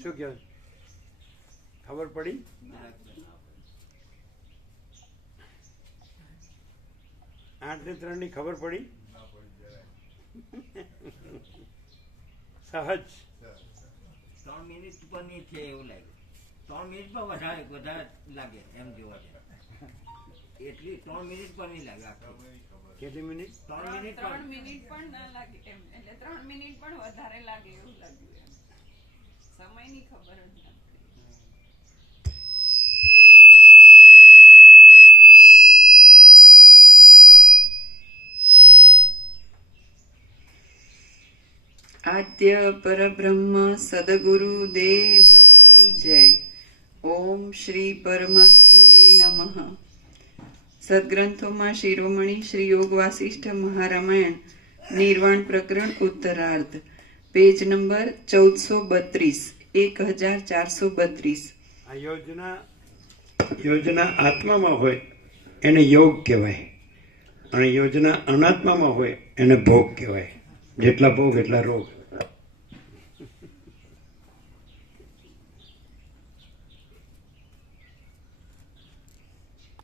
શું કહેવાય? ખબર પડી? 8 ને 3 ની ખબર પડી? સહજ 3 મિનિટ પણ નહીં છે એવું લાગે. 3 મિનિટ પણ વધારે લાગે એમ જોવા જાય. એટલી 3 મિનિટ પણ નહીં લાગે. કેટલી મિનિટ? 3 મિનિટ પણ ના લાગે એમ. એટલે 3 મિનિટ પણ વધારે લાગે એવું લાગ્યું એમ. સમયની ખબર જ નથી. આદ્ય પરબ્રહ્મ સદગુરુ દેવ કી જય. ઓમ શ્રી પરમાત્મને નમઃ. સદગ્રંથોમાં શિરોમણી શ્રી યોગ વાસિષ્ઠ મહારામાયણ નિર્વાણ પ્રકરણ ઉત્તરાર્ધ, પેજ નંબર 1432 1432. આ યોજના આત્મામાં હોય એને યોગ કહેવાય, અને યોજના અનાત્મામાં હોય એને ભોગ કહેવાય. જેટલા ભોગ એટલા રોગ.